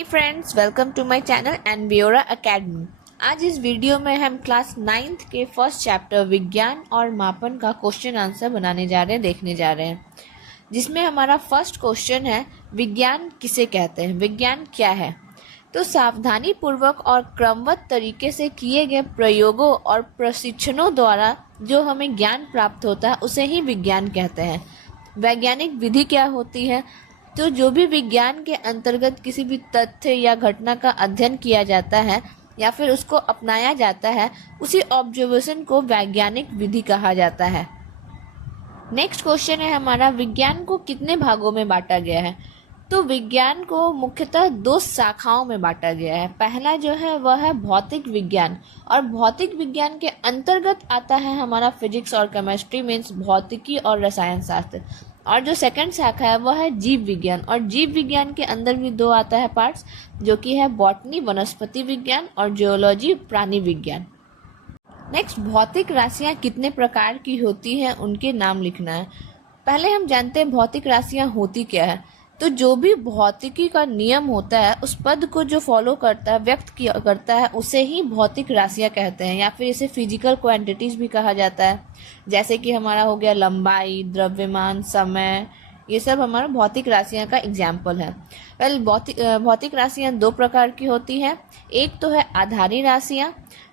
Friends, welcome to my channel एनबियोरा academy. आज इस वीडियो में हम क्लास 9th के फर्स्ट चैप्टर विज्ञान और मापन का क्वेश्चन आंसर देखने जा रहे हैं, जिसमें हमारा फर्स्ट क्वेश्चन है विज्ञान किसे कहते हैं, विज्ञान क्या है। तो सावधानी पूर्वक और क्रमबद्ध तरीके से किए गए प्रयोगों और प्रशिक्षणों द्वारा जो हमें ज्ञान प्राप्त होता है उसे ही विज्ञान कहते हैं। वैज्ञानिक विधि क्या होती है? तो जो भी विज्ञान के अंतर्गत किसी भी तथ्य या घटना का अध्ययन किया जाता है या फिर उसको अपनाया जाता है, उसी ऑब्जर्वेशन को वैज्ञानिक विधि कहा जाता है। नेक्स्ट क्वेश्चन है हमारा, विज्ञान को कितने भागों में बांटा गया है? तो विज्ञान को मुख्यतः दो शाखाओं में बांटा गया है। पहला जो है वह है भौतिक विज्ञान, और भौतिक विज्ञान के अंतर्गत आता है हमारा फिजिक्स और केमिस्ट्री, मीन्स भौतिकी और रसायन शास्त्र। और जो सेकंड शाखा है वह है जीव विज्ञान, और जीव विज्ञान के अंदर भी दो आता है पार्ट्स, जो कि है बॉटनी वनस्पति विज्ञान और जियोलॉजी प्राणी विज्ञान। नेक्स्ट, भौतिक राशियां कितने प्रकार की होती हैं, उनके नाम लिखना है। पहले हम जानते हैं भौतिक राशियां होती क्या है। तो जो भी भौतिकी का नियम होता है, उस पद को जो फॉलो करता है, करता है, उसे ही भौतिक राशियां कहते हैं, या फिर इसे फिजिकल क्वांटिटीज भी कहा जाता है। जैसे कि हमारा हो गया लंबाई, द्रव्यमान, समय, ये सब हमारा भौतिक राशियां का एग्जाम्पल है। वेल, भौतिक राशियां दो प्रकार की होती हैं। एक तो है आधारी राशियां,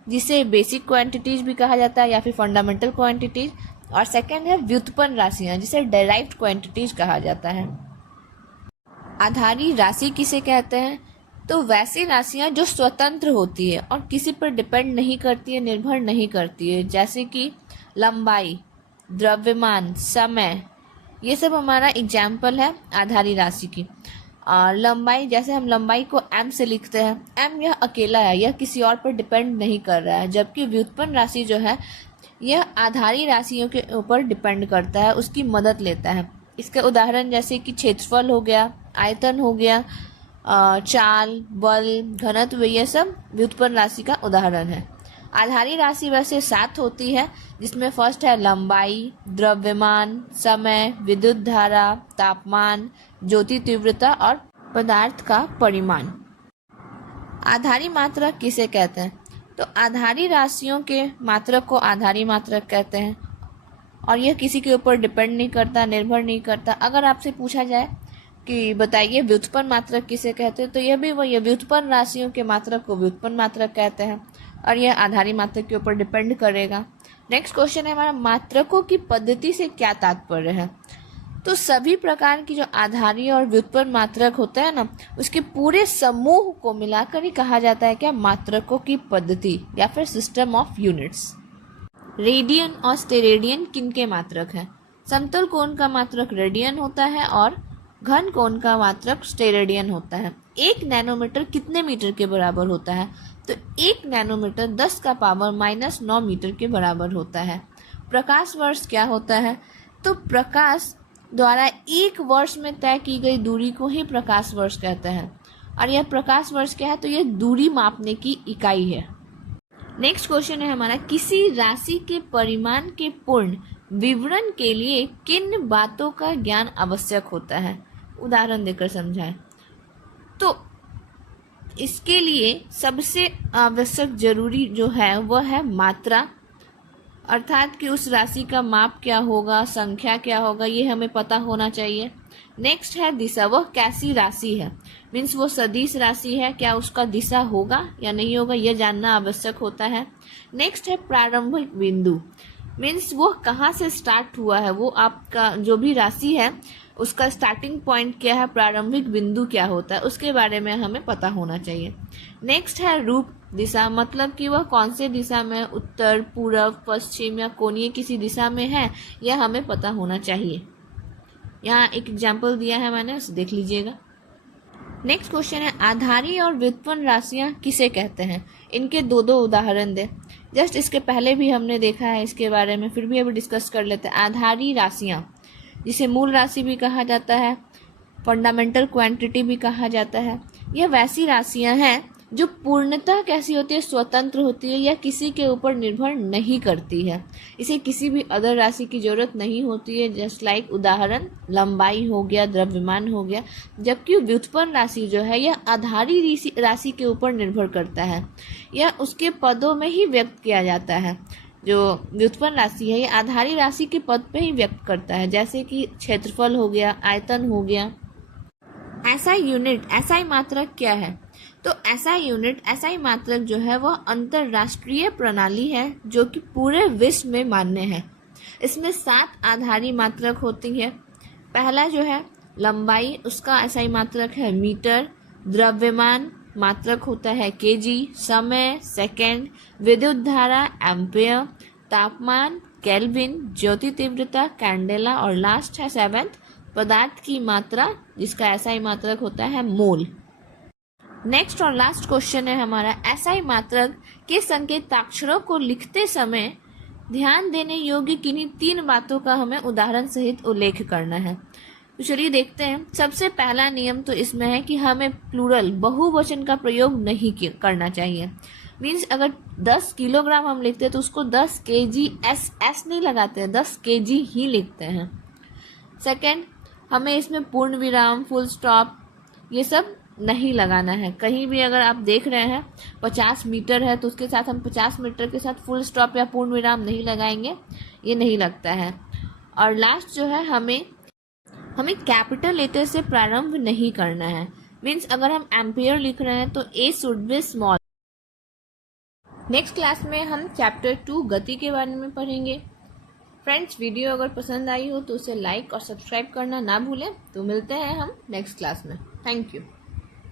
जिसे बेसिक क्वांटिटीज भी कहा जाता है या फिर फंडामेंटल क्वांटिटीज, और सेकेंड है व्युत्पन्न राशियां, जिसे डेराइव्ड क्वांटिटीज कहा जाता है। आधारी राशि किसे कहते हैं? तो वैसी राशियां जो स्वतंत्र होती है और किसी पर डिपेंड नहीं करती है, निर्भर नहीं करती है, जैसे कि लंबाई, द्रव्यमान, समय, ये सब हमारा एग्जाम्पल है आधारी राशि की। और लंबाई, जैसे हम लंबाई को m से लिखते हैं, m यह अकेला है, यह किसी और पर डिपेंड नहीं कर रहा है। जबकि व्युत्पन्न राशि जो है यह आधारी राशियों के ऊपर डिपेंड करता है, उसकी मदद लेता है। इसके उदाहरण जैसे कि क्षेत्रफल हो गया, आयतन हो गया, चाल, बल, घनत्व, ये सब व्युत्पन्न राशि का उदाहरण है। आधारी राशि वैसे 7 होती है, जिसमें फर्स्ट है लंबाई, द्रव्यमान, समय, विद्युत धारा, तापमान, ज्योति तीव्रता और पदार्थ का परिमाण। आधारी मात्रक किसे कहते हैं? तो आधारी राशियों के मात्रक को आधारी मात्रक कहते हैं, और यह किसी के ऊपर डिपेंड नहीं करता, निर्भर नहीं करता। अगर आपसे पूछा जाए कि बताइए व्युत्पन्न मात्रक किसे कहते हैं, तो यह भी वही है, व्युत्पन्न राशियों के मात्रक को व्युत्पन्न मात्रक कहते हैं, और यह आधारी मात्रक के ऊपर डिपेंड करेगा। नेक्स्ट क्वेश्चन है हमारा, मात्रकों की पद्धति से क्या तात्पर्य है? तो सभी प्रकार की जो आधारी और व्युत्पन्न मात्रक होते हैं ना, उसके पूरे समूह को मिलाकर ही कहा जाता है क्या? मात्रकों की पद्धति या फिर सिस्टम ऑफ यूनिट्स। रेडियन और स्टेरेडियन किनके मात्रक हैं? समतल कोण का मात्रक रेडियन होता है और घन कोण का मात्रक स्टेरेडियन होता है। 1 नैनोमीटर कितने मीटर के बराबर होता है? तो 1 नैनोमीटर 10 का पावर -9 मीटर के बराबर होता है। प्रकाश वर्ष क्या होता है? तो प्रकाश द्वारा 1 वर्ष में तय की गई दूरी को ही प्रकाश वर्ष कहते हैं। और यह प्रकाश वर्ष क्या है? तो यह दूरी मापने की इकाई है। नेक्स्ट क्वेश्चन है हमारा, किसी राशि के परिमाण के पूर्ण विवरण के लिए किन बातों का ज्ञान आवश्यक होता है? उदाहरण देकर समझाएं। तो इसके लिए सबसे आवश्यक जरूरी जो है वह है मात्रा, अर्थात कि उस राशि का माप क्या होगा, संख्या क्या होगा, ये हमें पता होना चाहिए। नेक्स्ट है दिशा, वह कैसी राशि है, मीन्स वो सदिश राशि है, क्या उसका दिशा होगा या नहीं होगा, यह जानना आवश्यक होता है। नेक्स्ट है प्रारंभिक बिंदु, मीन्स वो कहाँ से स्टार्ट हुआ है, वो आपका जो भी राशि है उसका स्टार्टिंग पॉइंट क्या है, प्रारंभिक बिंदु क्या होता है, उसके बारे में हमें पता होना चाहिए। नेक्स्ट है रूप दिशा, मतलब कि वह कौन से दिशा में, उत्तर, पूर्व, पश्चिम या कोणीय किसी दिशा में है, यह हमें पता होना चाहिए। यहाँ एक एग्जाम्पल दिया है मैंने, उसे देख लीजिएगा। नेक्स्ट क्वेश्चन है, आधारी और व्युत्पन्न राशियाँ किसे कहते हैं? इनके दो उदाहरण दे। जस्ट इसके पहले भी हमने देखा है इसके बारे में, फिर भी अभी डिस्कस कर लेते हैं। आधारी राशियाँ, जिसे मूल राशि भी कहा जाता है, फंडामेंटल क्वांटिटी भी कहा जाता है, यह वैसी राशियाँ हैं जो पूर्णतः कैसी होती है, स्वतंत्र होती है या किसी के ऊपर निर्भर नहीं करती है। इसे किसी भी अदर राशि की जरूरत नहीं होती है, जस्ट लाइक उदाहरण लंबाई हो गया, द्रव्यमान हो गया। जबकि व्युत्पन्न राशि जो है यह आधारी राशि के ऊपर निर्भर करता है, यह उसके पदों में ही व्यक्त किया जाता है। जो व्युत्पन्न राशि है ये आधारी राशि के पद पे ही व्यक्त करता है, जैसे कि क्षेत्रफल हो गया, आयतन हो गया। ऐसा यूनिट, एसआई मात्रक क्या है? तो एसआई यूनिट, एसआई मात्रक जो है वह अंतरराष्ट्रीय प्रणाली है जो कि पूरे विश्व में मान्य है। इसमें 7 आधारी मात्रक होती है। पहला जो है लंबाई, उसका एसआई मात्रक है मीटर। द्रव्यमान मात्रक होता है केजी। समय सेकेंड। विद्युत धारा एम्पियर। तापमान केल्विन। ज्योति तीव्रता कैंडेला। और लास्ट है 7th पदार्थ की मात्रा, जिसका एसआई मात्रक होता है मोल। नेक्स्ट और लास्ट क्वेश्चन है हमारा, एसआई मात्रक के संकेताक्षरों को लिखते समय ध्यान देने योग्य किन्हीं 3 बातों का हमें उदाहरण सहित उल्लेख करना है। तो चलिए देखते हैं। सबसे पहला नियम तो इसमें है कि हमें प्लूरल, बहुवचन का प्रयोग नहीं करना चाहिए। मीन्स अगर 10 किलोग्राम हम लिखते हैं तो उसको 10 केजी, एस नहीं लगाते हैं, 10 केजी ही लिखते हैं। सेकेंड, हमें इसमें पूर्ण विराम, फुल स्टॉप ये सब नहीं लगाना है। कहीं भी अगर आप देख रहे हैं 50 मीटर है तो उसके साथ हम 50 मीटर के साथ फुल स्टॉप या पूर्ण विराम नहीं लगाएंगे, ये नहीं लगता है। और लास्ट जो है, हमें कैपिटल लेटर से प्रारंभ नहीं करना है। मीन्स अगर हम एम्पियर लिख रहे हैं तो a should be small. Next class में हम चैप्टर 2 गति के बारे में पढ़ेंगे। फ्रेंड्स, वीडियो अगर पसंद आई हो तो उसे लाइक और सब्सक्राइब करना ना भूलें। तो मिलते हैं हम नेक्स्ट क्लास में। Thank you.